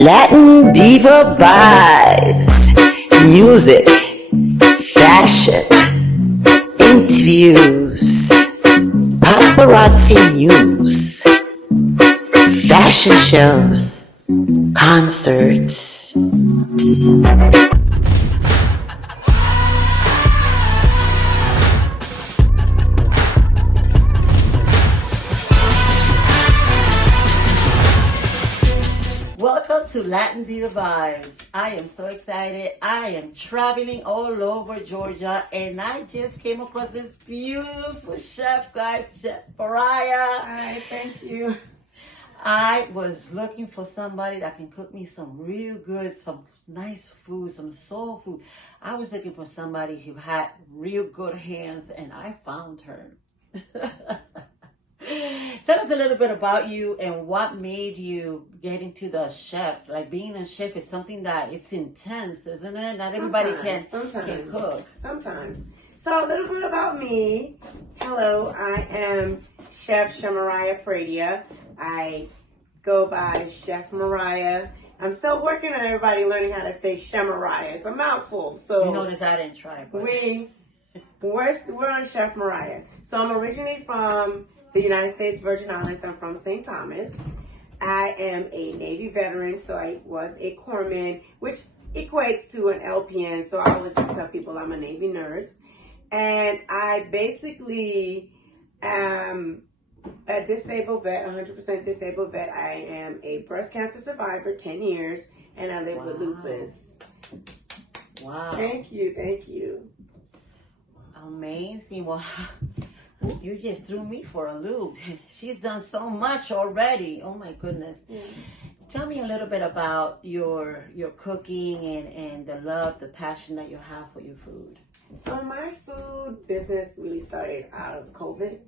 Latin Diva vibes, music, fashion, interviews, paparazzi news, fashion shows, concerts. Welcome to Latin Diva Vibes. I am so excited. I am traveling all over Georgia and I just came across this beautiful chef, guys, Chef Mariah. Hi, thank you. I was looking for somebody that can cook me some real good, some nice food, some soul food. I was looking for somebody who had real good hands and I found her. Tell us a little bit about you and what made you get into the chef. Like being a chef is something that it's intense, isn't it? Not everybody can cook. Sometimes. So a little bit about me. Hello, I am Chef Mariah Pradia. I go by Chef Mariah. I'm still working on everybody learning how to say Mariah. It's a mouthful. So you notice I didn't try. But we're on Chef Mariah. So I'm originally from the United States Virgin Islands. I'm from St. Thomas. I am a Navy veteran, so I was a corpsman, which equates to an LPN. So I always just tell people I'm a Navy nurse. And I basically am a disabled vet, 100% disabled vet. I am a breast cancer survivor, 10 years, and I live with lupus. Wow. Thank you. Amazing. Well, you just threw me for a loop. She's done so much already. Oh my goodness. Yeah. Tell me a little bit about your cooking and the love, the passion that you have for your food. So my food business really started out of COVID.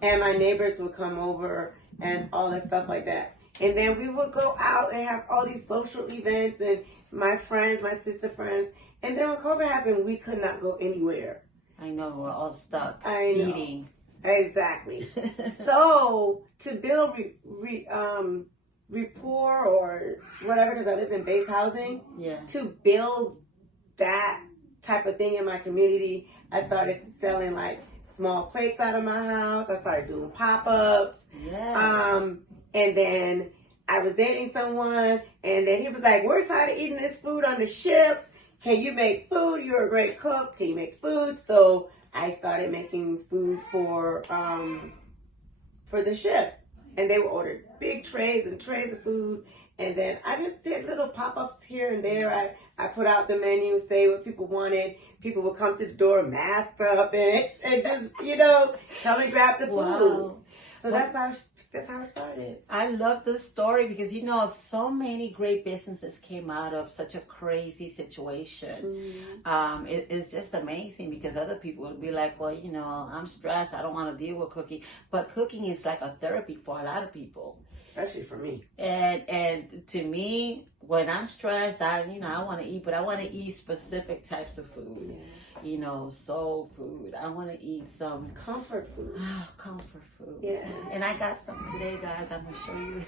And my neighbors would come over and all that stuff like that. And then we would go out and have all these social events and my friends, my sister friends. And then when COVID happened, we could not go anywhere. I know, we're all stuck eating. Exactly. So to build rapport or whatever, because I live in base housing, to build that type of thing in my community, I started selling like small plates out of my house. I started doing pop-ups. And then I was dating someone, and then he was like, "We're tired of eating this food on the ship. Can you make food? You're a great cook. Can you make food?" So I started making food for the ship, and they would order big trays and trays of food. And then I just did little pop-ups here and there. I put out the menu, say what people wanted. People would come to the door masked up and just, come and grab the food. Wow. So that's how it started. I love this story because, so many great businesses came out of such a crazy situation. Mm-hmm. It's just amazing because other people would be like, well, I'm stressed. I don't want to deal with cooking. But cooking is like a therapy for a lot of people. Especially for me. And to me, when I'm stressed, I want to eat, but I want to eat specific types of food. Yeah. Soul food. I want to eat some comfort food. Comfort food. Yeah. And I got some today, guys. I'm gonna show you.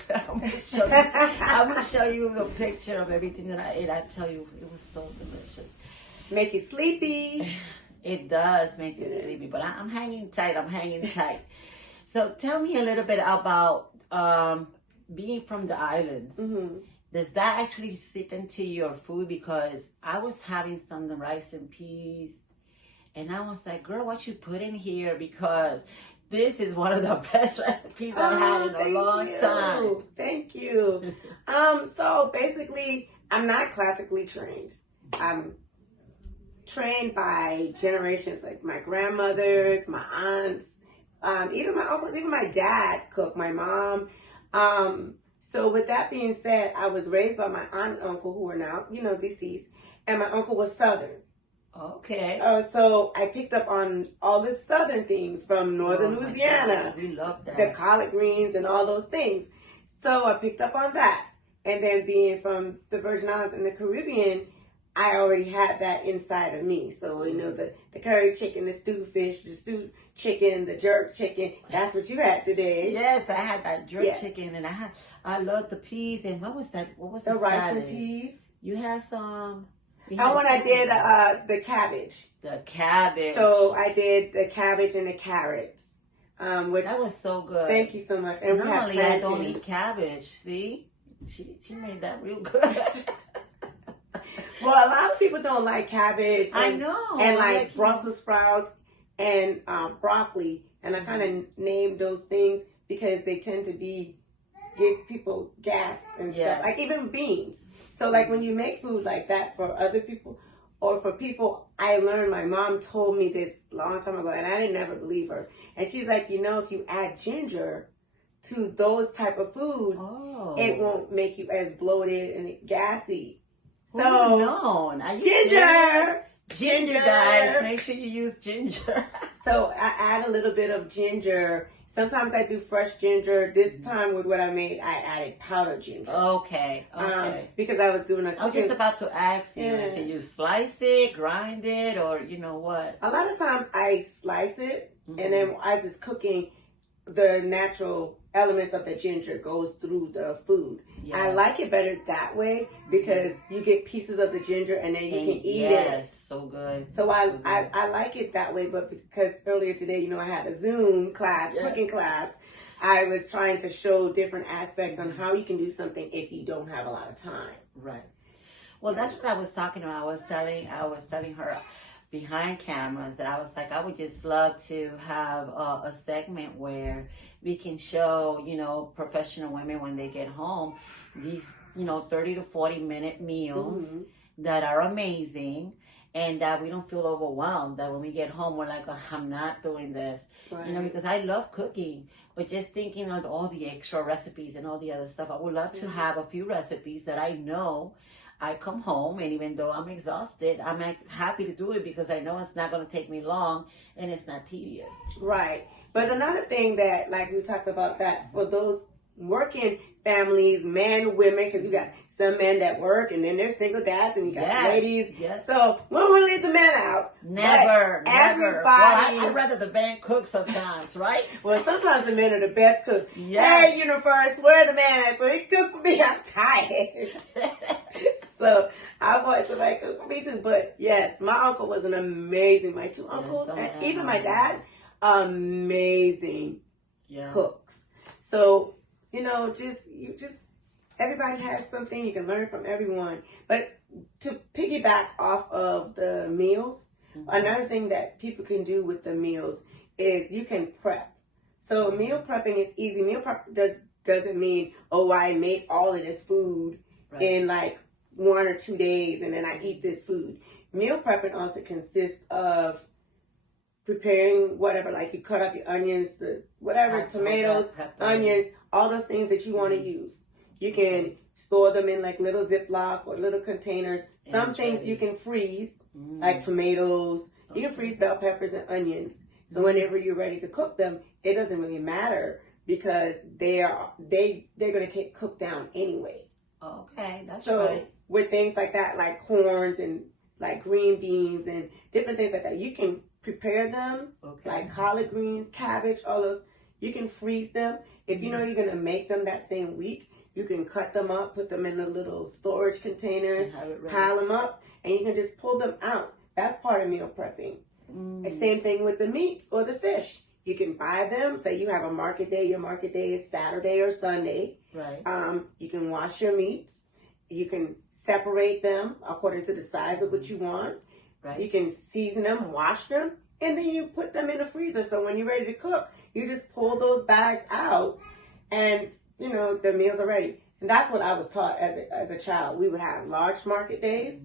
I'm gonna show you a picture of everything that I ate. I tell you, it was so delicious. Make you sleepy. It does make you sleepy, but I'm hanging tight. So tell me a little bit about being from the islands. Mm-hmm. Does that actually sit into your food? Because I was having some rice and peas, and I was like, girl, what you put in here? Because this is one of the best recipes I've had in a long time. Thank you. So basically, I'm not classically trained. I'm trained by generations, like my grandmothers, my aunts, even my uncles, even my dad cooked, my mom. So with that being said, I was raised by my aunt and uncle who are now, deceased, and my uncle was Southern. Okay. So I picked up on all the Southern things from Northern Louisiana. We love that. The collard greens and all those things. So I picked up on that. And then being from the Virgin Islands and the Caribbean, I already had that inside of me. So, you know, the curry chicken, the stewed fish, the stewed chicken, the jerk chicken. That's what you had today. Yes, I had that jerk chicken, and I love the peas. And what was that? What was the rice salad? and peas? You had some. And when I did the cabbage. The cabbage. So I did the cabbage and the carrots. Which that was so good. Thank you so much. And normally I don't eat cabbage. See, she made that real good. Well, a lot of people don't like cabbage. I know. And like Brussels sprouts and broccoli. And I kind of named those things because they tend to give people gas and stuff. Like even beans. So like when you make food like that for other people or for people, I learned, my mom told me this a long time ago and I didn't never believe her. And she's like, you know, if you add ginger to those type of foods, it won't make you as bloated and gassy. So no, ginger, guys, make sure you use ginger. So I add a little bit of ginger. Sometimes I do fresh ginger. This time with what I made, I added powdered ginger. Okay. Because I was doing I was just about to ask you, can you slice it, grind it, or you know what? A lot of times I slice it, and then as it's cooking, the natural elements of the ginger goes through the food. Yeah. I like it better that way because you get pieces of the ginger and then you can eat it. Yes, so good. So I like it that way, but because earlier today, you know, I had a Zoom class, cooking class, I was trying to show different aspects on how you can do something if you don't have a lot of time. Right. Well, that's what I was talking about. I was telling her behind cameras that I was like, I would just love to have a segment where we can show, you know, professional women when they get home, these, you know, 30 to 40 minute meals that are amazing and that we don't feel overwhelmed, that when we get home, we're like, oh, I'm not doing this, you know, because I love cooking, but just thinking of all the extra recipes and all the other stuff, I would love to have a few recipes that I know I come home, and even though I'm exhausted, I'm happy to do it because I know it's not going to take me long and it's not tedious. Right. But another thing that, like we talked about, that for those working families, men, women, because you got some men that work and then there's single dads and you got ladies. Yes. So we don't want to leave the men out. Never. Everybody. Well, I'd rather the man cook sometimes, right? Well, sometimes the men are the best cooks. Yes. Hey, Universe, where the man at? So he cooked for me. I'm tired. So I want somebody cook for me too. But yes, my uncle was an amazing, my two uncles, and even my dad, amazing cooks. So, you know, everybody has something you can learn from everyone. But to piggyback off of the meals, another thing that people can do with the meals is you can prep. So meal prepping is easy. Meal prep doesn't mean, oh, I make all of this food in like 1 or 2 days and then I eat this food. Meal prepping also consists of preparing whatever, like you cut up your onions, tomatoes, onions, all those things that you want to use. You can store them in like little Ziploc or little containers. Some things you can freeze, like tomatoes. You can freeze bell peppers and onions. So whenever you're ready to cook them, it doesn't really matter because they're going to get cooked down anyway. Okay, that's right. So with things like that, like corns and like green beans and different things like that, you can prepare them, like collard greens, cabbage, all those. You can freeze them. If you know you're going to make them that same week, you can cut them up, put them in the little storage containers, pile them up, and you can just pull them out. That's part of meal prepping. The same thing with the meats or the fish. You can buy them. Say you have a market day. Your market day is Saturday or Sunday. Right. You can wash your meats. You can separate them according to the size of what you want. Right. You can season them, wash them, and then you put them in the freezer. So when you're ready to cook, you just pull those bags out, and you know the meals are ready. And that's what I was taught as a child. We would have large market days,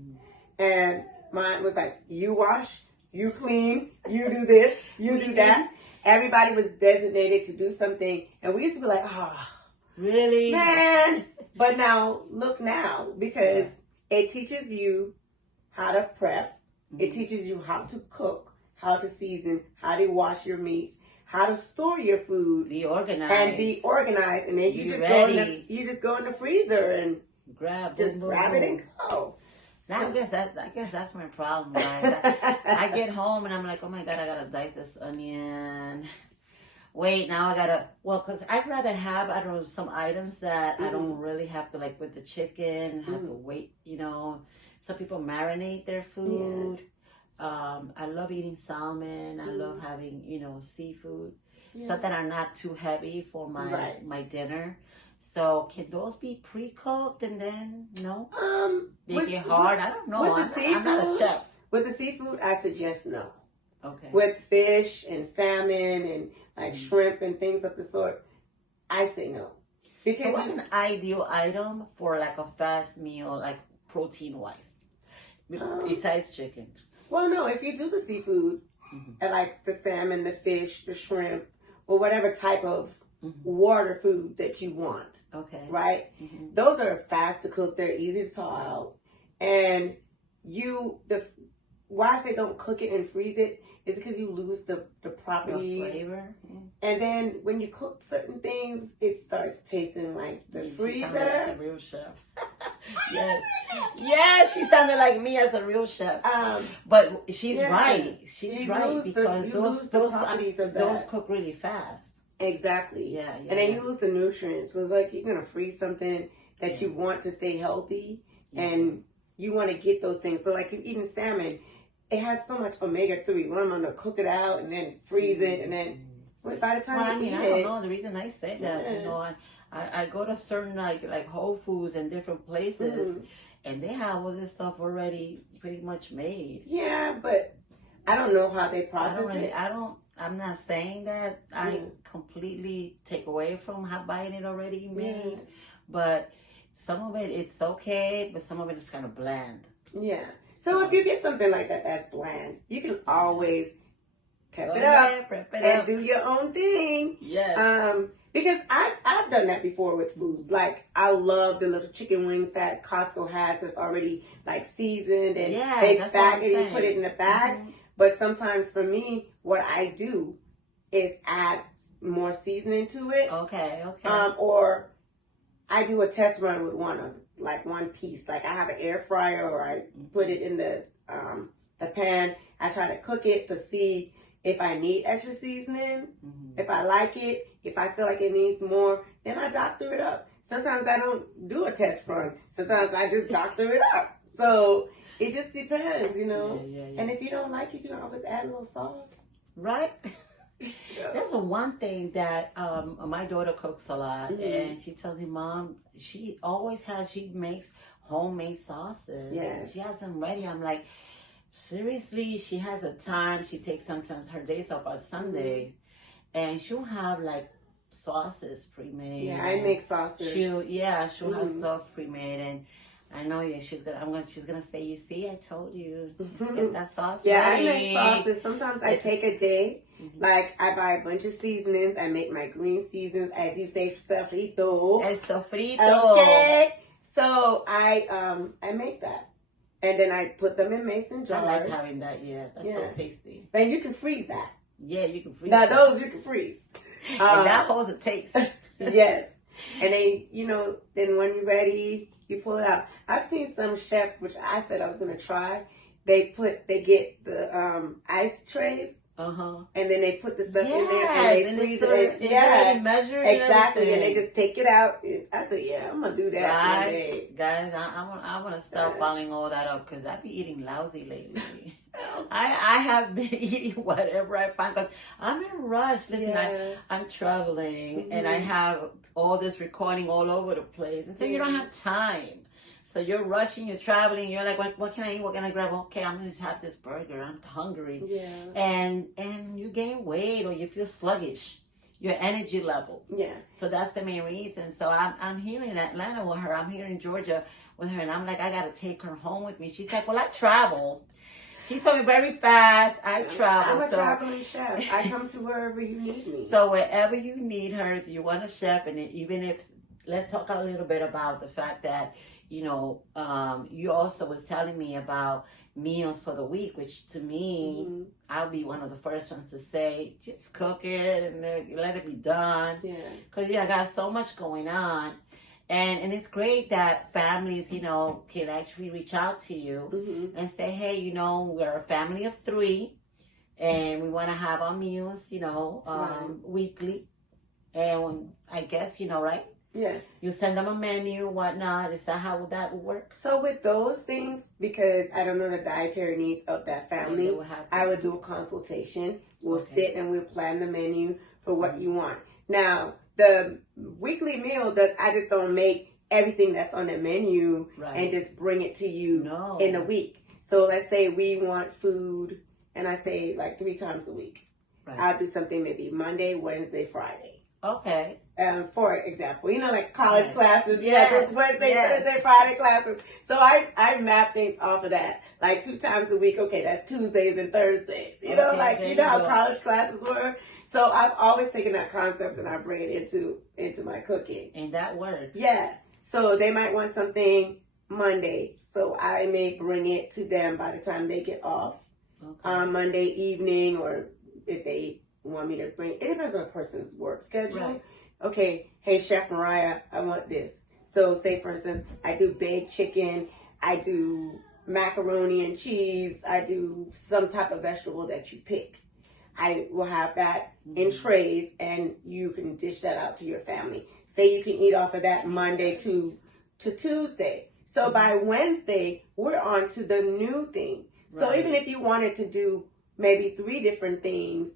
and mine was like, you wash, you clean, you do this, you do that. Everybody was designated to do something, and we used to be like, oh, really, man. But now, look now, because it teaches you how to prep. It teaches you how to cook, how to season, how to wash your meats, how to store your food. Be organized. And then you just go in the freezer and grab it and go. I guess that's my problem, guys. I get home and I'm like, oh my God, I gotta dice this onion. Wait, now I gotta, because I'd rather have, I don't know, some items that I don't really have to, like with the chicken, have to wait, Some people marinate their food. I love eating salmon. I love having, seafood. Stuff that are not too heavy for my dinner. So can those be pre-cooked and then, no? They get hard? I don't know. I'm not a chef. With the seafood, I suggest no. Okay. With fish and salmon and like shrimp and things of the sort, I say no. Because what's an ideal item for like a fast meal, like protein-wise, besides chicken? Well, no, if you do the seafood, and like the salmon, the fish, the shrimp, or whatever type of water food that you want. Okay. Right? Those are fast to cook. They're easy to thaw out. And why I say don't cook it and freeze it is because you lose the properties. The flavor. And then when you cook certain things, it starts tasting like the freezer. Like a real chef. Yes. Yes, she sounded like me as a real chef. But she's right. She's right because those cook really fast. Exactly. Yeah. And then you lose the nutrients. So it's like you're gonna freeze something that you want to stay healthy, and you want to get those things. So like you're eating salmon, it has so much omega-3. Well, I'm gonna cook it out and then freeze it, and then by the time you eat I don't know. The reason I say that, I go to certain like Whole Foods and different places, and they have all this stuff already pretty much made. Yeah, but I don't know how they process it. I'm not saying that I completely take away from buying it already made, but some of it's okay, but some of it is kind of bland. Yeah. So if you get something like that that's bland, you can always prep it up and do your own thing. Yes. Because I've done that before with foods. Like I love the little chicken wings that Costco has that's already like seasoned and they bag it and put it in the bag. But sometimes for me, what I do is add more seasoning to it. Okay. Or I do a test run with one piece. Like I have an air fryer, or I put it in the pan. I try to cook it to see if I need extra seasoning, if I like it, if I feel like it needs more, then I doctor it up. Sometimes I don't do a test run. Sometimes I just doctor it up. So it just depends, Yeah. And if you don't like it, you can always add a little sauce. Right? There's one thing that my daughter cooks a lot, and she tells me, Mom, she makes homemade sauces. Yes. She has them ready. I'm like, seriously? She has a time. She takes sometimes her days off on Sundays, and she'll have like sauces pre-made. Yeah, I make sauces. She'll have stuff pre-made, and I know she's gonna say, you see, I told you, get that sauce ready. I make sauces. Sometimes I take a day. Like I buy a bunch of seasonings. I make my green seasonings, as you say, sofrito. El sofrito. Okay. So I make that. And then I put them in mason jars. I like having that, that's so tasty. And you can freeze that. Yeah, you can freeze now that. Those you can freeze. And that holds a taste. Yes. And then, then when you're ready, you pull it out. I've seen some chefs, which I said I was going to try. They get the ice trays. And then they put the stuff in there and they freeze it. Measured exactly. And they just take it out. I said, I'm going to do that one day. Guys, I want to start following all that up because I've been eating lousy lately. I have been eating whatever I find because I'm in a rush. Listen, I'm traveling and I have all this recording all over the place. And so you don't have time. So you're rushing, you're traveling, you're like, what can I eat? What can I grab? Okay, I'm going to have this burger. I'm hungry. Yeah. And you gain weight or you feel sluggish, your energy level. Yeah. So that's the main reason. So I'm here in Atlanta with her. I'm here in Georgia with her. And I'm like, I got to take her home with me. She's like, well, I travel. She told me very fast, I travel. I'm a traveling chef. I come to wherever you need me. So wherever you need her, if you want a chef, and even if, let's talk a little bit about the fact that, you also was telling me about meals for the week, which to me, I'll be one of the first ones to say, just cook it and let it be done. Yeah. Because, I got so much going on. And it's great that families, you know, can actually reach out to you and say, hey, you know, we're a family of 3 and we want to have our meals, you know, weekly. And I guess, you know, right? Yeah. You send them a menu, whatnot. Is that how that would work? So with those things, because I don't know the dietary needs of that family, I would do a consultation. We'll sit and we'll plan the menu for what you want. Now, the weekly meal, I just don't make everything that's on the menu and just bring it to you in a week. So let's say we want food, and I say like 3 times a week. Right. I'll do something maybe Monday, Wednesday, Friday. Okay. For example, you know, like college classes, it's Wednesday, Thursday, Friday classes. So I map things off of that. Like 2 times a week, okay, that's Tuesdays and Thursdays. You know, like, you know how college classes were? So I've always taken that concept and I bring it into my cooking. And that works. Yeah. So they might want something Monday. So I may bring it to them by the time they get off on Monday evening, or if they want me to bring it. Depends on a person's work schedule. Right. Okay, hey, Chef Mariah, I want this. So say, for instance, I do baked chicken. I do macaroni and cheese. I do some type of vegetable that you pick. I will have that in trays, and you can dish that out to your family. Say you can eat off of that Monday to Tuesday. So by Wednesday, we're on to the new thing. So even if you wanted to do maybe 3 different things,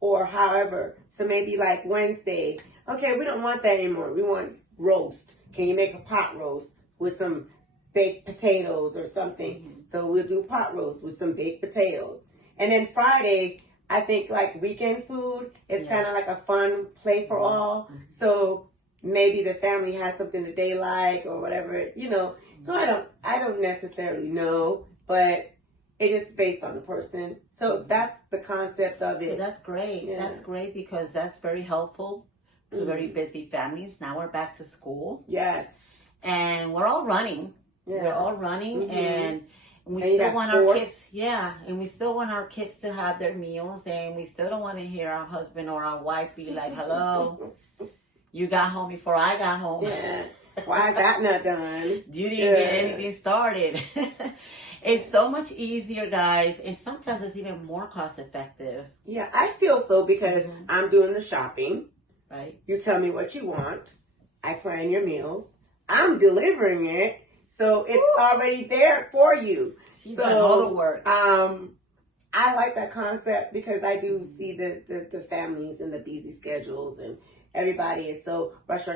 or however, so maybe like Wednesday, okay, we don't want that anymore. We want roast. Can you make a pot roast with some baked potatoes or something? So we'll do pot roast with some baked potatoes. And then Friday, I think like weekend food is kind of like a fun play for all. So maybe the family has something that they like or whatever, you know. So I don't necessarily know, but it is based on the person. So that's the concept of it. So that's great. Yeah. That's great, because that's very helpful to very busy families. Now we're back to school. Yes. And we're all running. Yeah. We're all running and we still want our kids, and we still want our kids to have their meals, and we still don't want to hear our husband or our wife be like, hello, you got home before I got home. Yeah. Why is that not done? You didn't get anything started. It's so much easier, guys, and sometimes it's even more cost effective. Yeah, I feel so, because I'm doing the shopping. Right. You tell me what you want. I plan your meals. I'm delivering it. So it's already there for you. She's done all the work. I like that concept, because I do see the families and the busy schedules, and everybody is so rush.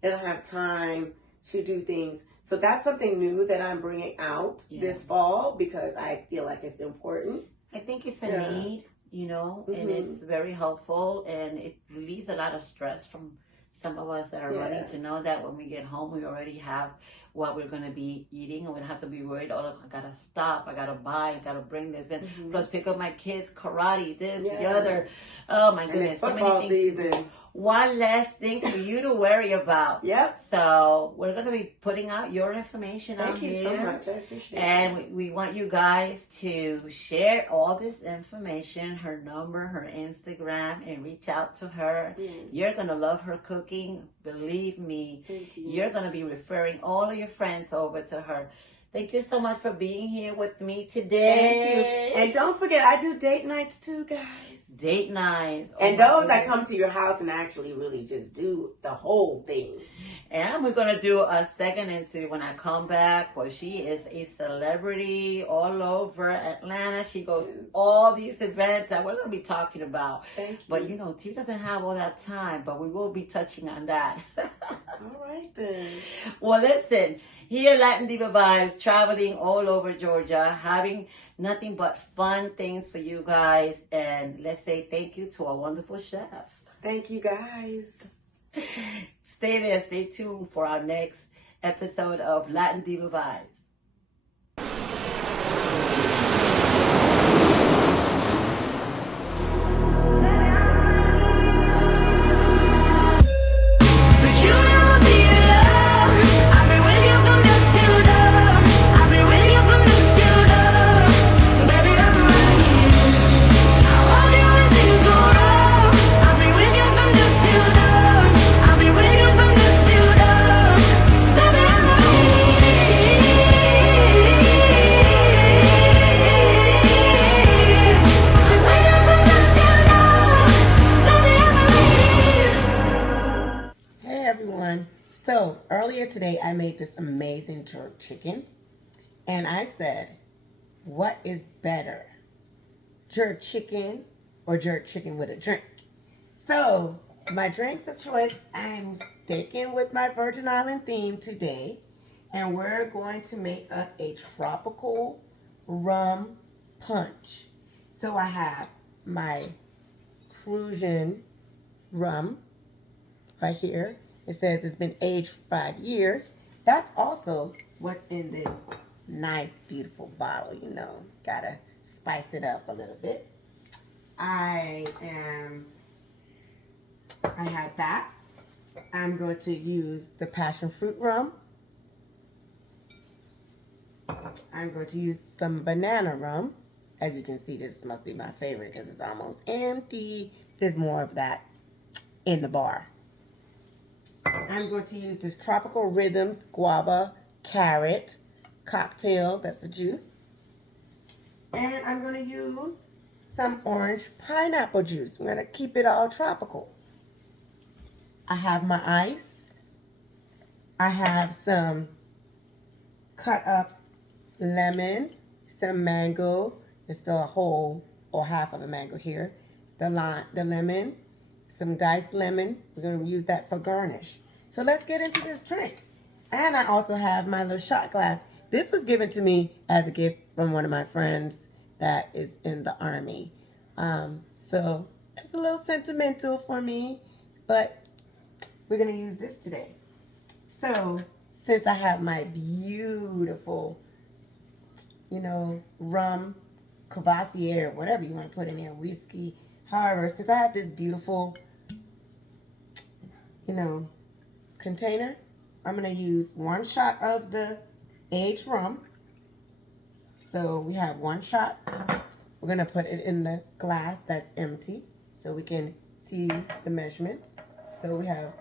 They don't have time to do things. So that's something new that I'm bringing out this fall, because I feel like it's important. I think it's a need, you know, and it's very helpful, and it relieves a lot of stress from some of us that are running, to know that when we get home, we already have what we're going to be eating, and we don't have to be worried, oh, look, I got to stop, I got to buy, I got to bring this in, plus pick up my kids, karate, this, the other. Oh, my goodness. And it's football season. One less thing for you to worry about. Yep. So we're going to be putting out your information out here. Thank you so much. I appreciate it. And we want you guys to share all this information, her number, her Instagram, and reach out to her. Yes. You're going to love her cooking. Believe me. Thank you. You're going to be referring all of your friends over to her. Thank you so much for being here with me today. Thank you. And don't forget, I do date nights too, guys. Date nights. And those I come to your house and actually really just do the whole thing. And we're going to do a second interview when I come back, where she is a celebrity all over Atlanta. She goes all these events that we're going to be talking about. Thank you. But, you know, T doesn't have all that time, but we will be touching on that. All right, then. Well, listen, here Latin Diva Vibes, traveling all over Georgia, having nothing but fun things for you guys. And let's say thank you to our wonderful chef. Thank you, guys. Stay there. Stay tuned for our next episode of Latin Diva Vibes. I'll be with you from dusk till dawn. today I made this amazing jerk chicken. And I said, what is better? Jerk chicken or jerk chicken with a drink? So, my drinks of choice, I'm sticking with my Virgin Island theme today. And we're going to make us a tropical rum punch. So I have my Crucian rum right here. It says it's been aged for 5 years. That's also what's in this nice, beautiful bottle, you know. Gotta spice it up a little bit. I have that. I'm going to use the passion fruit rum. I'm going to use some banana rum. As you can see, this must be my favorite because it's almost empty. There's more of that in the bar. I'm going to use this Tropical Rhythms Guava Carrot cocktail. That's a juice. And I'm going to use some orange pineapple juice. We're going to keep it all tropical. I have my ice. I have some cut up lemon, some mango. There's still a whole or half of a mango here. The lemon, some diced lemon. We're going to use that for garnish. So let's get into this drink. And I also have my little shot glass. This was given to me as a gift from one of my friends that is in the Army. So it's a little sentimental for me, but we're going to use this today. So since I have my beautiful, you know, rum, Cavassier, whatever you want to put in there, whiskey, however, since I have this beautiful, you know, container, I'm going to use 1 shot of the aged rum. So we have 1 shot. We're going to put it in the glass that's empty so we can see the measurements. So we have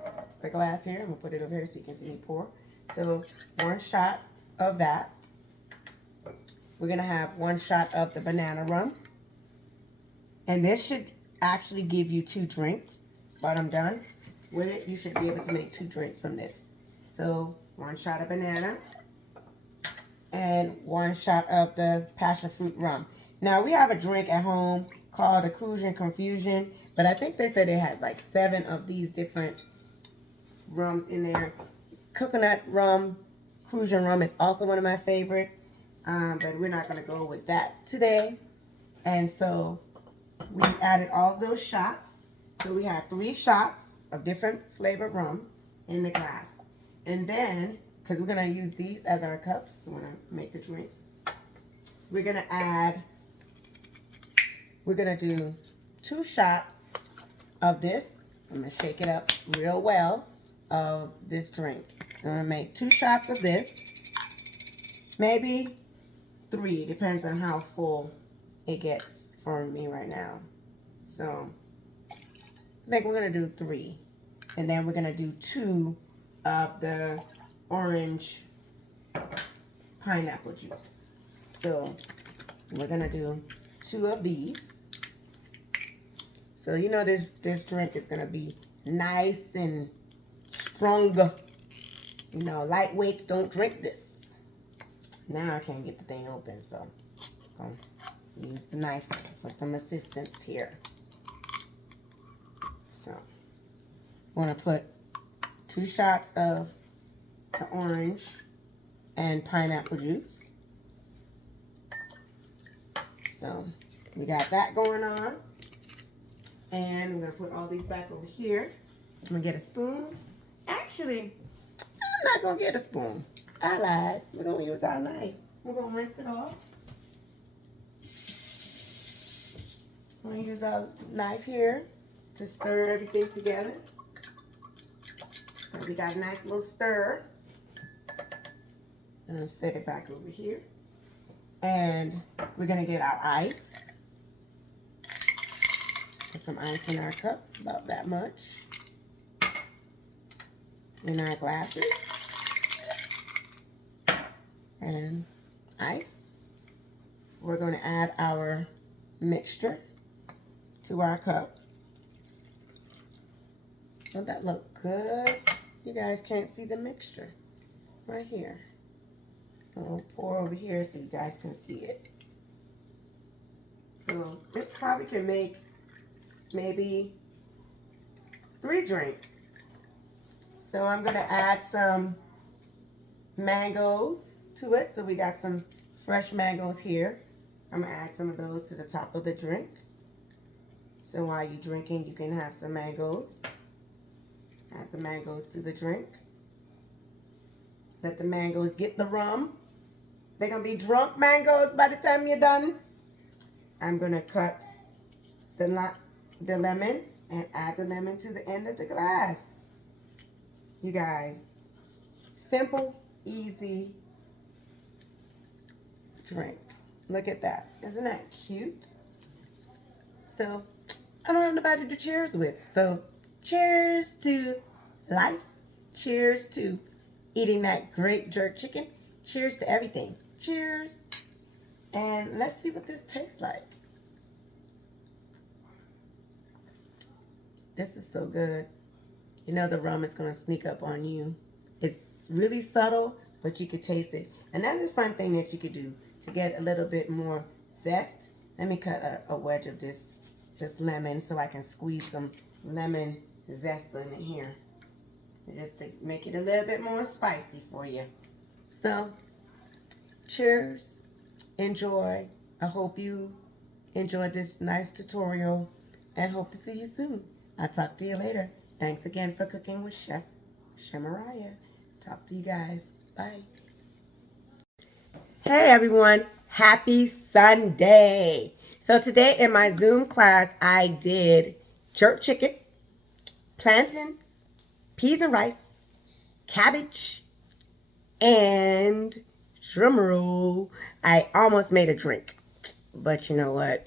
the glass here. I'm going to put it over here so you can see me pour. So 1 shot of that. We're going to have 1 shot of the banana rum. And this should actually give you 2 drinks. But I'm done with it. You should be able to make 2 drinks from this. So 1 shot of banana and 1 shot of the passion fruit rum. Now we have a drink at home called a Crucian Confusion, but I think they said it has like 7 of these different rums in there. Coconut rum, Crucian rum is also one of my favorites, but we're not going to go with that today. And so we added all of those shots. So we have 3 shots of different flavored rum in the glass. And then, because we're going to use these as our cups, so we're going to make the drinks, we're going to do 2 shots of this. I'm going to shake it up real well of this drink. So I'm going to make 2 shots of this, maybe 3, depends on how full it gets for me right now. So I think we're going to do 3. And then we're going to do 2 of the orange pineapple juice. So we're going to do 2 of these. So you know this drink is going to be nice and strong. You know, lightweights don't drink this. Now I can't get the thing open, so I'm going to use the knife for some assistance here. So I'm going to put 2 shots of the orange and pineapple juice. So we got that going on. And we're going to put all these back over here. I'm going to get a spoon. Actually, I'm not going to get a spoon. I lied. We're going to use our knife. We're going to rinse it off. We're going to use our knife here to stir everything together. So we got a nice little stir. And I'll set it back over here. And we're going to get our ice. Put some ice in our cup, about that much. In our glasses. And ice. We're going to add our mixture to our cup. Don't that look good? You guys can't see the mixture. right here. I'll pour over here so you guys can see it. So this probably can make maybe 3 drinks. So I'm gonna add some mangoes to it. So we got some fresh mangoes here. I'm gonna add some of those to the top of the drink. So while you're drinking, you can have some mangoes. Add the mangoes to the drink. Let the mangoes get the rum. They're gonna be drunk mangoes by the time you're done. I'm gonna cut the lemon and add the lemon to the end of the glass. You guys, simple, easy drink. Look at that. Isn't that cute? So, I don't have nobody to cheers with. So, cheers to life. Cheers to eating that great jerk chicken. Cheers to everything. Cheers. And let's see what this tastes like. This is so good. You know the rum is going to sneak up on you. It's really subtle, but you could taste it. And that's a fun thing that you could do to get a little bit more zest. Let me cut a wedge of this lemon so I can squeeze some lemon zest in here. Just to make it a little bit more spicy for you. So, cheers. Enjoy. I hope you enjoyed this nice tutorial and hope to see you soon. I'll talk to you later. Thanks again for cooking with Chef Mariah. Talk to you guys. Bye. Hey everyone. Happy Sunday. So today in my Zoom class, I did jerk chicken, plantains, peas and rice, cabbage, and drumroll, I almost made a drink. But you know what?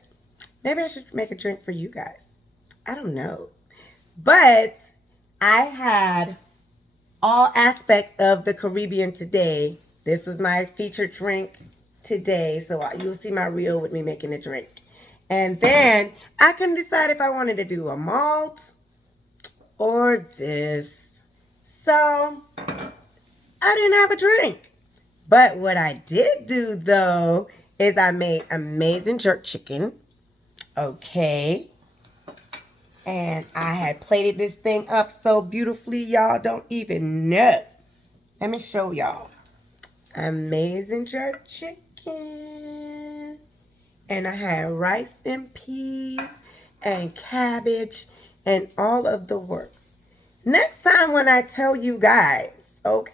Maybe I should make a drink for you guys. I don't know. But I had all aspects of the Caribbean today. This was my featured drink today. So you'll see my reel with me making a drink. And then I couldn't decide if I wanted to do a malt or this. So I didn't have a drink. But what I did do, though, is I made amazing jerk chicken. Okay. And I had plated this thing up so beautifully, y'all don't even know. Let me show y'all. Amazing jerk chicken. And I had rice and peas and cabbage and all of the works. Next time when I tell you guys, okay,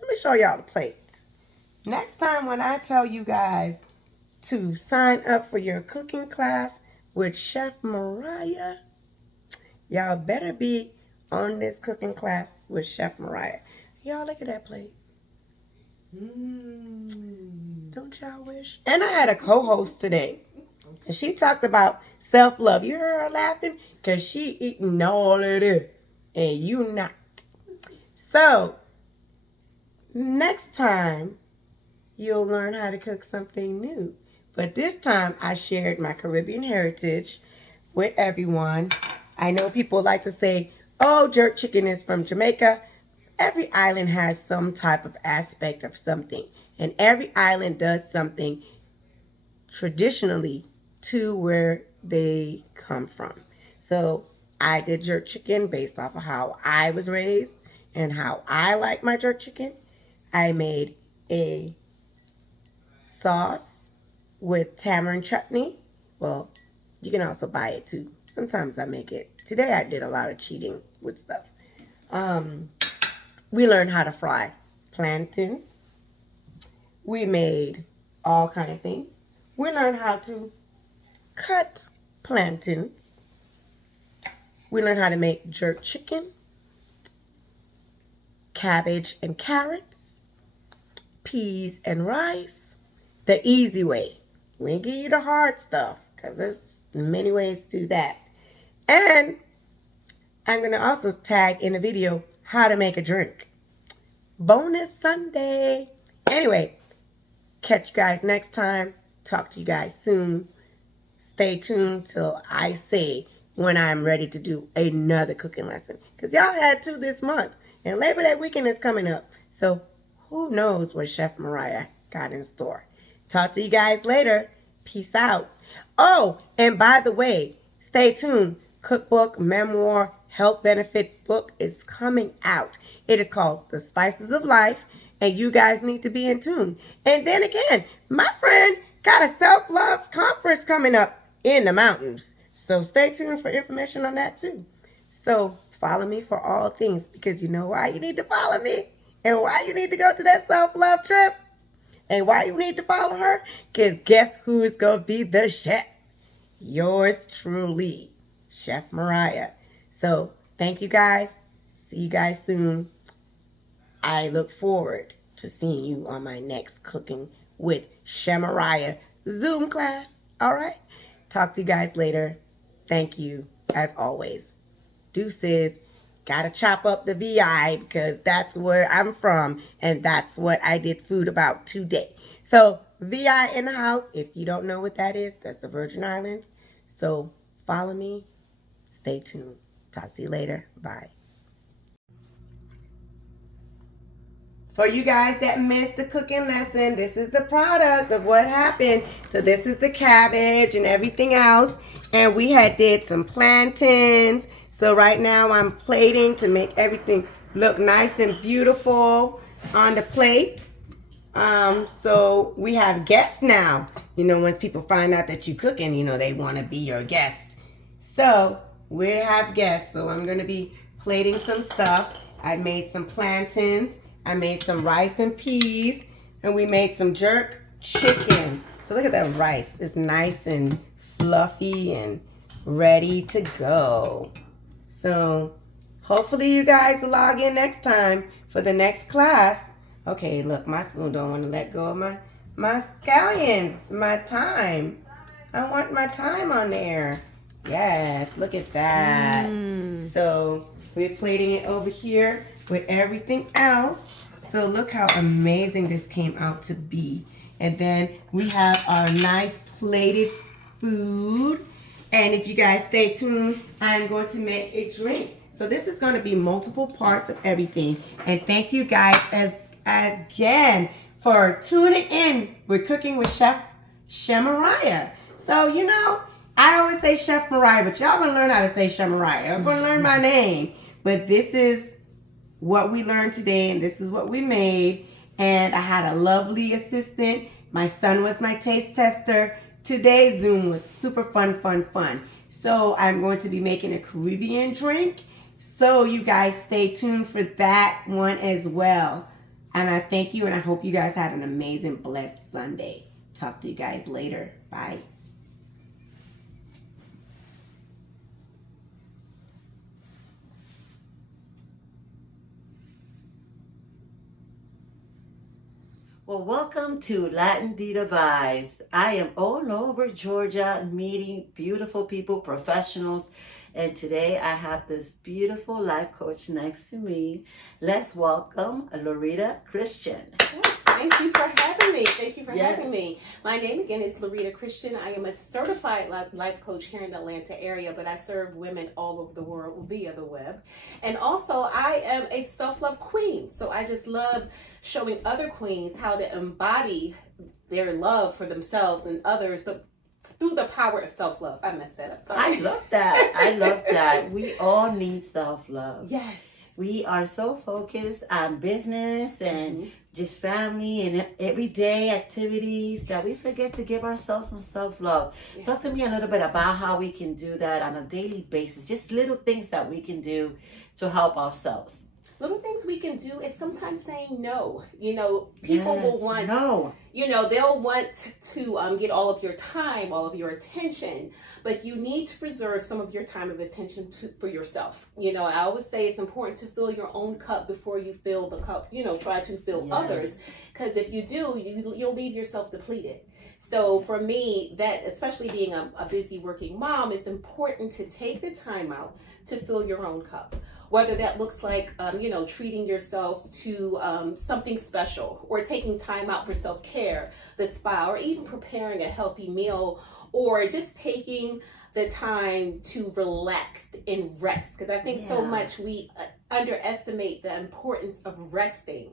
let me show y'all the plate. Next time when I tell you guys to sign up for your cooking class with Chef Mariah, y'all better be on this cooking class with Chef Mariah. Y'all look at that plate. Don't y'all wish? And I had a co-host today. And she talked about self-love. You heard her laughing? Because she eating all of it. And you not. So, next time, you'll learn how to cook something new. But this time, I shared my Caribbean heritage with everyone. I know people like to say, oh, jerk chicken is from Jamaica. Every island has some type of aspect of something. And every island does something traditionally to where they come from. So I did jerk chicken based off of how I was raised and how I like my jerk chicken. I made a sauce with tamarind chutney. Well, you can also buy it too. Sometimes I make it. Today I did a lot of cheating with stuff. We learned how to fry plantains. We made all kind of things. We learned how to cut plantains. We learned how to make jerk chicken, cabbage and carrots, peas and rice, the easy way. We ain't give you the hard stuff because there's many ways to do that. And I'm going to also tag in the video how to make a drink. Bonus Sunday. Anyway, catch you guys next time. Talk to you guys soon. Stay tuned till I say when I'm ready to do another cooking lesson. Because y'all had 2 this month. And Labor Day weekend is coming up. So who knows what Chef Mariah got in store. Talk to you guys later. Peace out. Oh, and by the way, stay tuned. Cookbook, memoir, health benefits book is coming out. It is called The Spices of Life, and you guys need to be in tune. And then again, my friend got a self-love conference coming up in the mountains. So stay tuned for information on that too. So follow me for all things, because you know why you need to follow me and why you need to go to that self-love trip and why you need to follow her. Because guess who is going to be the chef? Yours truly, Chef Mariah. So thank you guys. See you guys soon. I look forward to seeing you on my next Cooking with Chef Mariah Zoom class. All right? Talk to you guys later. Thank you, as always. Deuces. Gotta chop up the VI because that's where I'm from and that's what I did food about today. So VI in the house, if you don't know what that is, that's the Virgin Islands. So follow me. Stay tuned. Talk to you later. Bye. For you guys that missed the cooking lesson, this is the product of what happened. So this is the cabbage and everything else. And we had did some plantains. So right now I'm plating to make everything look nice and beautiful on the plate. So we have guests now. You know, once people find out that you're cooking, you know, they want to be your guest. So we have guests. So I'm going to be plating some stuff. I made some plantains. I made some rice and peas, and we made some jerk chicken. So look at that rice. It's nice and fluffy and ready to go. So hopefully you guys will log in next time for the next class. Okay, look, my spoon don't want to let go of my scallions, my thyme. I want my thyme on there. Yes, look at that. So we're plating it over here with everything else. So look how amazing this came out to be. And then we have our nice plated food. And if you guys stay tuned, I'm going to make a drink. So this is going to be multiple parts of everything. And thank you guys again for tuning in. We're cooking with Chef Mariah. So, you know, I always say Chef Mariah, but y'all going to learn how to say Chef Mariah. I'm going to learn my name. But this is what we learned today, and this is what we made. And I had a lovely assistant. My son was my taste tester. Today's Zoom was super fun. So I'm going to be making a Caribbean drink. So you guys stay tuned for that one as well. And I thank you, and I hope you guys had an amazing, blessed Sunday. Talk to you guys later. Bye. Well, welcome to Latin Diva Vibes. I am all over Georgia meeting beautiful people, professionals, and today I have this beautiful life coach next to me. Let's welcome Loretta Christian. Yes, thank you for having me. Thank you for having me. My name again is Loretta Christian. I am a certified life coach here in the Atlanta area, but I serve women all over the world via the web. And also I am a self-love queen. So I just love showing other queens how to embody their love for themselves and others, but through the power of self-love. I messed that up. Sorry. I love that. I love that. We all need self-love. Yes. We are so focused on business and just family and everyday activities that we forget to give ourselves some self-love. Yes. Talk to me a little bit about how we can do that on a daily basis. Just little things that we can do to help ourselves. Little things we can do is sometimes saying no. You know, people will want, you know, they'll want to get all of your time, all of your attention, but you need to reserve some of your time of attention for yourself. You know, I always say it's important to fill your own cup before you fill the cup, you know, try to fill others. Because if you do, you'll leave yourself depleted. So for me, that, especially being a busy working mom, it's important to take the time out to fill your own cup. Whether that looks like, you know, treating yourself to something special, or taking time out for self-care, the spa, or even preparing a healthy meal, or just taking the time to relax and rest. Because I think so much we underestimate the importance of resting.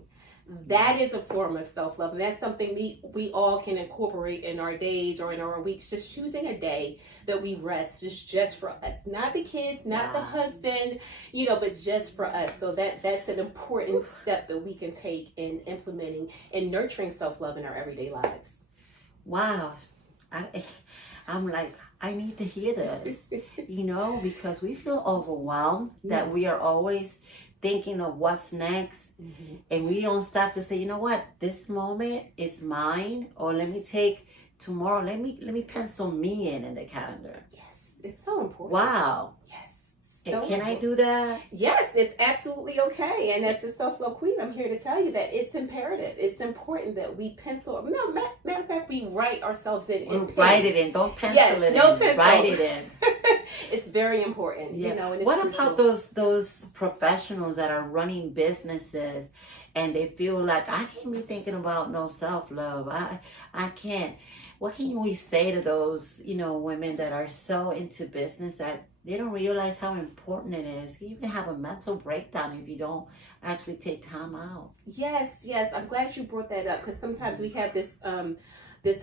That is a form of self-love, and that's something we all can incorporate in our days or in our weeks. Just choosing a day that we rest just for us, not the kids, not the husband, but just for us. So that's an important step that we can take in implementing and nurturing self-love in our everyday lives. Wow. I'm like, I need to hear this, because we feel overwhelmed that we are always thinking of what's next, and we don't stop to say, you know what, this moment is mine, or let me take tomorrow, let me pencil me in the calendar. Yes, it's so important. Wow. Yes. So can I do that? Yes, it's absolutely okay. And as a self-love queen, I'm here to tell you that it's imperative. It's important that we pencil. No, matter of fact, we write ourselves in. Write it in. Don't pencil it in. No pencil. Write it in. It's very important. Yeah. And it's what crucial. about those professionals that are running businesses and they feel like, I can't be thinking about no self-love. I can't. What can we say to those, women that are so into business that they don't realize how important it is? You can have a mental breakdown if you don't actually take time out. Yes. I'm glad you brought that up, because sometimes we have this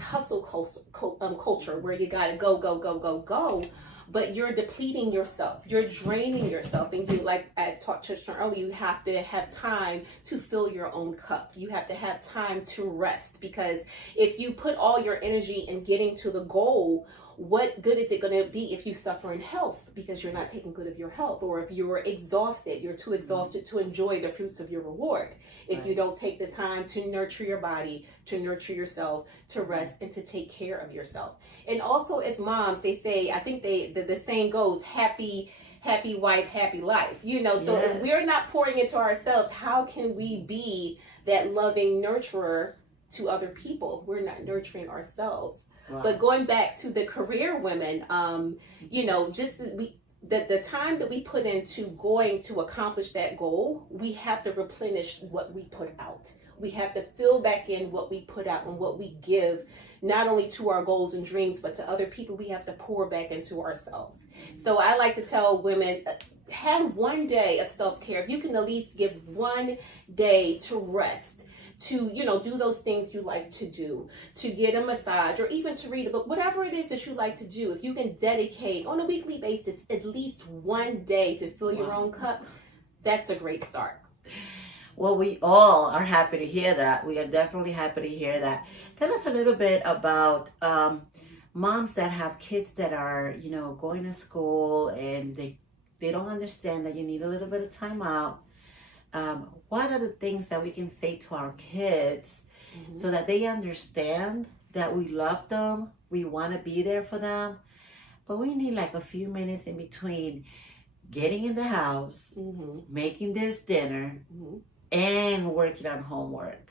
hustle culture where you gotta go, but you're depleting yourself, you're draining yourself, and you, like I touched on earlier, you have to have time to fill your own cup. You have to have time to rest, because if you put all your energy in getting to the goal, what good is it going to be if you suffer in health because you're not taking good of your health, or if you're exhausted, you're too exhausted to enjoy the fruits of your reward, if you don't take the time to nurture your body, to nurture yourself, to rest, and to take care of yourself. And also, as moms, they say, I think the saying goes, happy wife, happy life, so if we're not pouring into ourselves, how can we be that loving nurturer to other people? We're not nurturing ourselves. Wow. But going back to the career women, the time that we put into going to accomplish that goal, we have to replenish what we put out. We have to fill back in what we put out and what we give, not only to our goals and dreams, but to other people. We have to pour back into ourselves. So I like to tell women, have one day of self-care. If you can at least give one day to rest, to do those things you like to do, to get a massage, or even to read a book, whatever it is that you like to do. If you can dedicate on a weekly basis at least one day to fill your own cup, that's a great start. Well, we all are happy to hear that. We are definitely happy to hear that. Tell us a little bit about moms that have kids that are going to school, and they don't understand that you need a little bit of time out. What are the things that we can say to our kids so that they understand that we love them, we want to be there for them, but we need like a few minutes in between getting in the house, making this dinner, and working on homework?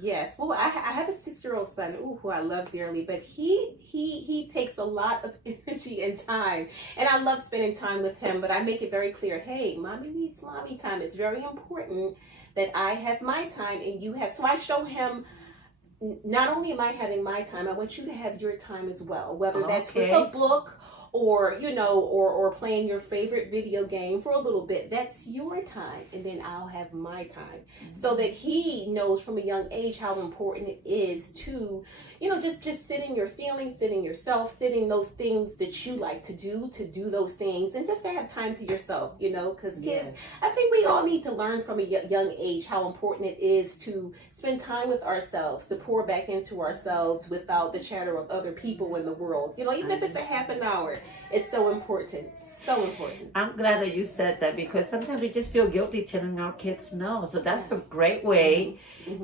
Yes. Well, I have a 6-year-old son, who I love dearly, but he takes a lot of energy and time, and I love spending time with him, but I make it very clear, hey, mommy needs mommy time. It's very important that I have my time and you have, so I show him, not only am I having my time, I want you to have your time as well, whether that's with a book or or playing your favorite video game for a little bit. That's your time, and then I'll have my time, so that he knows from a young age how important it is to just sit in your feelings, sit in yourself, sit in those things that you like to do those things, and just to have time to yourself, because kids, I think we all need to learn from a young age how important it is to spend time with ourselves, to pour back into ourselves without the chatter of other people in the world, even if it's a half an hour. It's so important. So important. I'm glad that you said that, because sometimes we just feel guilty telling our kids no. So that's a great way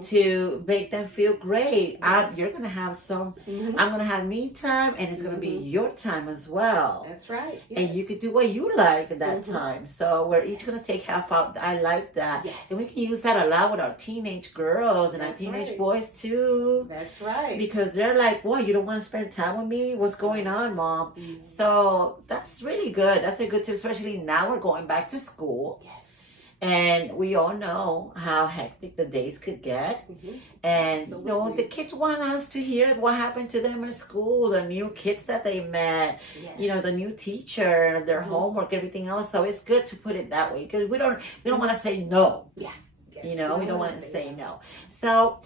to make them feel great. You're going to have some, I'm going to have me time, and it's going to be your time as well. That's right. Yes. And you could do what you like at that time. So we're each going to take half out. I like that. Yes. And we can use that a lot with our teenage girls and our teenage boys too. That's right. Because they're like, what, you don't want to spend time with me? What's going on, Mom? So that's really good. That's a good tip, especially now we're going back to school. Yes. And we all know how hectic the days could get. And the kids want us to hear what happened to them in school, the new kids that they met, the new teacher, their homework, everything else. So it's good to put it that way, because we don't want to say no. We don't want to say no. So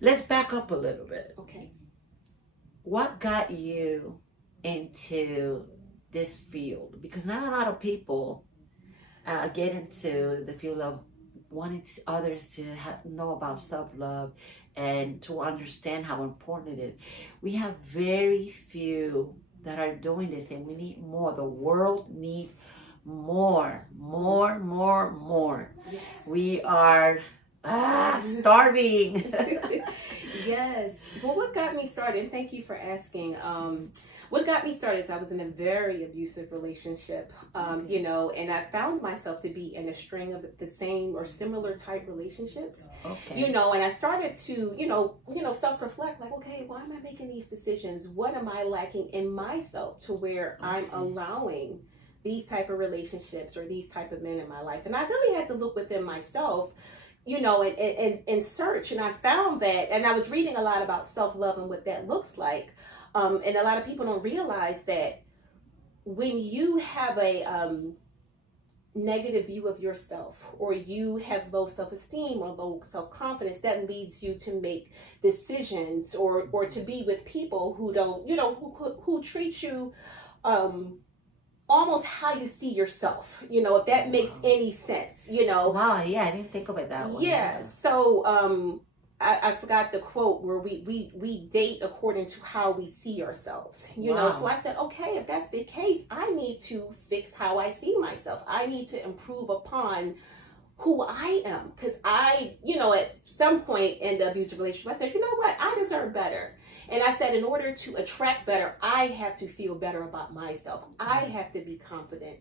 let's back up a little bit. Okay. What got you into this field? Because not a lot of people get into the field of wanting others to know about self-love and to understand how important it is. We have very few that are doing this, and we need more. The world needs more. Yes. We are starving. Yes. Well, what got me started, and thank you for asking, what got me started is I was in a very abusive relationship, and I found myself to be in a string of the same or similar type relationships, and I started to, self-reflect, like, okay, why am I making these decisions? What am I lacking in myself to where I'm allowing these type of relationships or these type of men in my life? And I really had to look within myself, and search. And I found that, and I was reading a lot about self-love and what that looks like. And a lot of people don't realize that when you have a negative view of yourself, or you have low self-esteem or low self-confidence, that leads you to make decisions or to be with people who don't, who treat you almost how you see yourself, if that makes any sense, Wow, yeah, I didn't think about that one. Yeah, so I forgot the quote where we date according to how we see ourselves, so I said, okay, if that's the case, I need to fix how I see myself. I need to improve upon who I am, because I, at some point in the abusive relationship, I said, you know what, I deserve better. And I said, in order to attract better, I have to feel better about myself. I have to be confident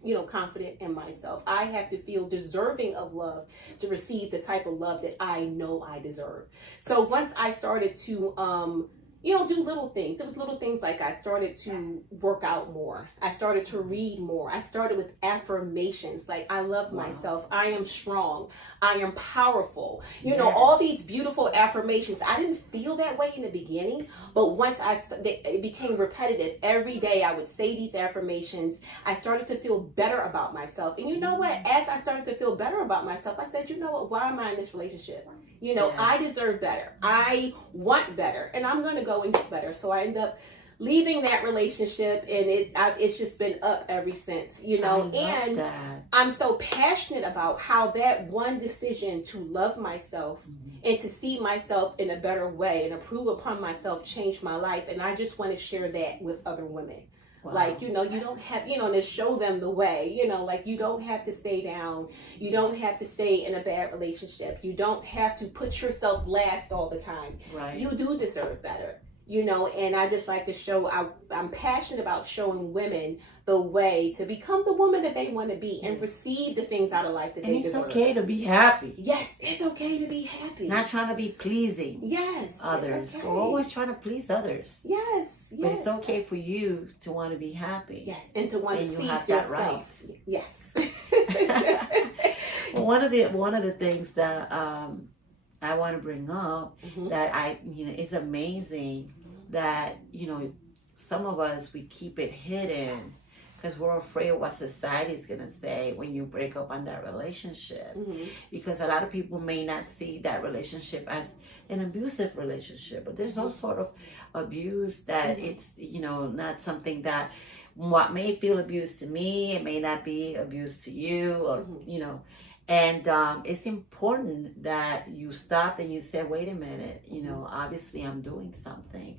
in myself. I have to feel deserving of love to receive the type of love that I know I deserve. So once I started to, do little things. It was little things like I started to work out more. I started to read more. I started with affirmations like, I love myself. I am strong. I am powerful. All these beautiful affirmations. I didn't feel that way in the beginning, but once it became repetitive, every day I would say these affirmations. I started to feel better about myself. And you know what? As I started to feel better about myself, I said, you know what? Why am I in this relationship? I deserve better. I want better, and I'm going to go and get better. So I end up leaving that relationship, and it's just been up ever since, and I'm so passionate about how that one decision to love myself and to see myself in a better way and improve upon myself changed my life. And I just want to share that with other women. Wow. Like, you don't have, to show them the way, like you don't have to stay down. You don't have to stay in a bad relationship. You don't have to put yourself last all the time. Right. You do deserve better, and I just like to show, I'm passionate about showing women the way to become the woman that they want to be and receive the things out of life that they deserve. And it's okay to be happy. Yes, it's okay to be happy. Not trying to be pleasing. Yes. Others. Okay. We're always trying to please others. Yes. But it's okay for you to want to be happy. Yes, and to want to please have yourself. That right. Yes. Well, one of the things that I want to bring up that it's amazing that some of us, we keep it hidden because we're afraid of what society is going to say when you break up on that relationship. Because a lot of people may not see that relationship as an abusive relationship, but there's no sort of abuse that it's not something that what may feel abuse to me, it may not be abuse to you, or and it's important that you stop and you say, wait a minute, obviously I'm doing something.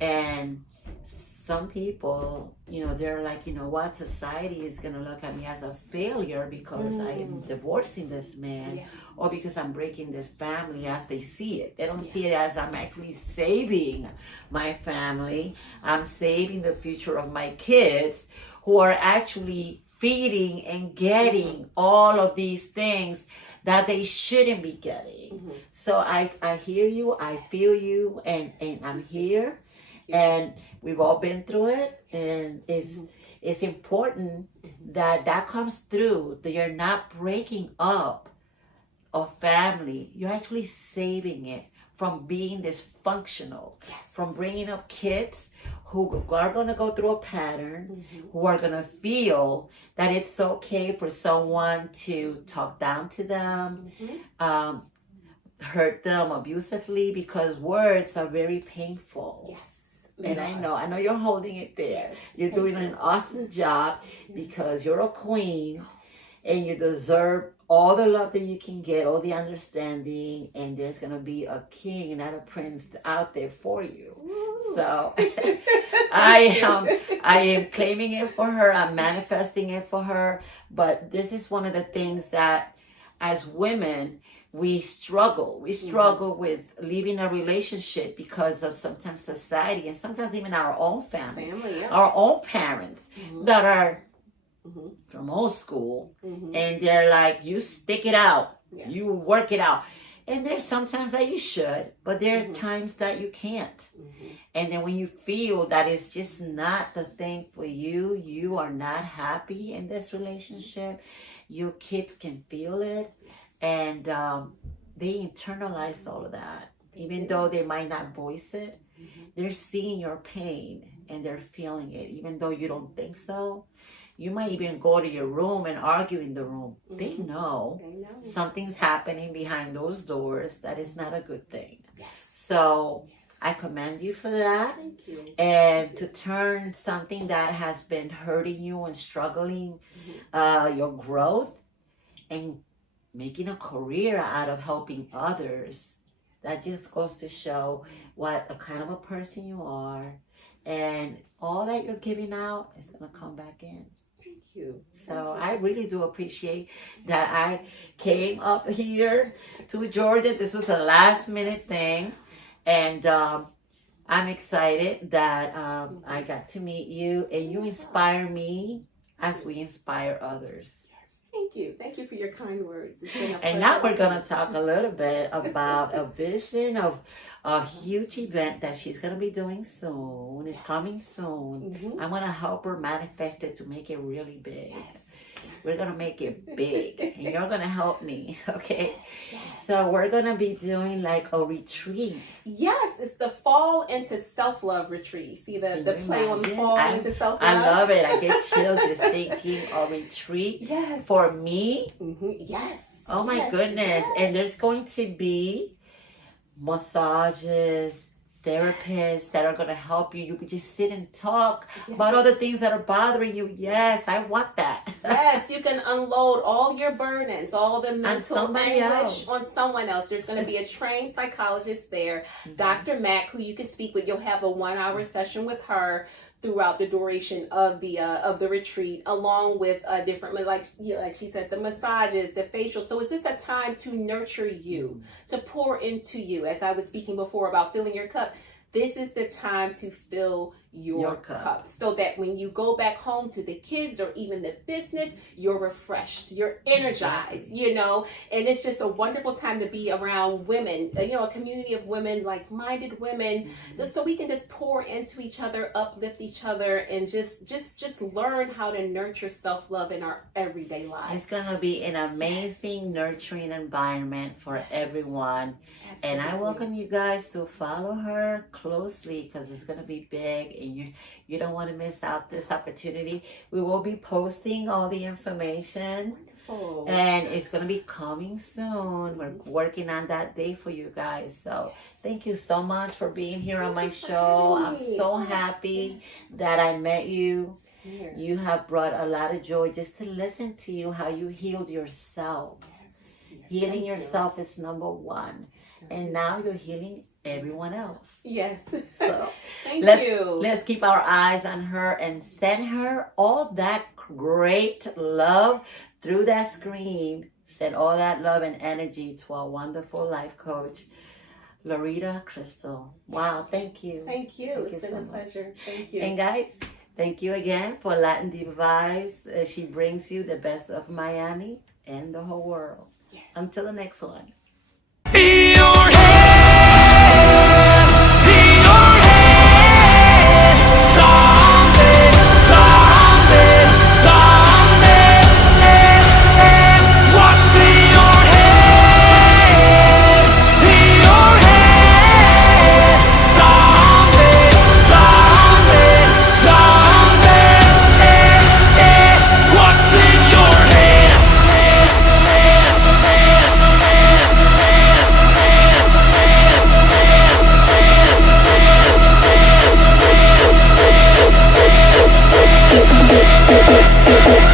And some people, they're like, what, society is going to look at me as a failure because I am divorcing this man or because I'm breaking this family as they see it. They don't see it as I'm actually saving my family. I'm saving the future of my kids who are actually feeding and getting all of these things that they shouldn't be getting. So I hear you, I feel you, and I'm here. And we've all been through it, and it's important that comes through, that you're not breaking up a family. You're actually saving it from being dysfunctional, from bringing up kids who are going to go through a pattern, who are going to feel that it's okay for someone to talk down to them, hurt them abusively, because words are very painful. Yes. And I know you're holding it there. You're doing an awesome job because you're a queen and you deserve all the love that you can get, all the understanding, and there's going to be a king, not a prince, out there for you. Ooh. So I am claiming it for her. I'm manifesting it for her. But this is one of the things that as women, we struggle. We struggle with leaving a relationship because of sometimes society and sometimes even our own family our own parents that are from old school, and they're like, you stick it out, you work it out. And there's sometimes that you should, but there are times that you can't. And then when you feel that it's just not the thing for you, you are not happy in this relationship, your kids can feel it, and they internalize all of that. Even though they might not voice it, they're seeing your pain and they're feeling it, even though you don't think so. You might even go to your room and argue in the room. They know something's happening behind those doors that is not a good thing. So I commend you for that. Thank you. And to turn something that has been hurting you and struggling your growth and making a career out of helping others, that just goes to show what a kind of a person you are. And all that you're giving out is going to come back in. You. So I really do appreciate that I came up here to Georgia. This was a last minute thing, and I'm excited that I got to meet you, and you inspire me as we inspire others. Thank you for your kind words. It's been a and now we're going to talk a little bit about a vision of a huge event that she's going to be doing soon. It's coming soon. I'm going to help her manifest it to make it really big. We're going to make it big, and you're going to help me, okay? So we're going to be doing like a retreat. Yes, it's the Fall into Self-Love retreat. See the play on the fall into self-love? I love it. I get chills just thinking a retreat for me. Yes. Oh my goodness. And there's going to be massages, therapists that are going to help you. You could just sit and talk about all the things that are bothering you. Yes, I want that. Yes, you can unload all your burdens, all the mental anguish on someone else. There's going to be a trained psychologist there, Dr. Mack, who you can speak with. You'll have a 1-hour session with her throughout the duration of the retreat, along with different, like she said, the massages, the facial. So is this a time to nurture you, to pour into you? As I was speaking before about filling your cup, this is the time to fill your cup, so that when you go back home to the kids or even the business, you're refreshed, you're energized, and it's just a wonderful time to be around women, a community of women, like-minded women, just so we can just pour into each other, uplift each other, and just learn how to nurture self-love in our everyday lives. It's going to be an amazing, nurturing environment for everyone. Absolutely. And I welcome you guys to follow her closely, because it's going to be big. And you don't want to miss out this opportunity. We will be posting all the information. Wonderful. And it's going to be coming soon. We're working on that day for you guys. So thank you so much for being here on my show. I'm so happy that I met you. You have brought a lot of joy just to listen to you, how you healed yourself. Healing yourself is number one. And now you're healing everyone else. Yes. So Thank you. Let's keep our eyes on her and send her all that great love through that screen. Send all that love and energy to our wonderful life coach, Loretta Crystal. Wow, thank you. Thank you. It's been a pleasure. Thank you. And guys, thank you again for Latin Diva Vibes. She brings you the best of Miami and the whole world. Yes. Until the next one. Be your head. Eeyore.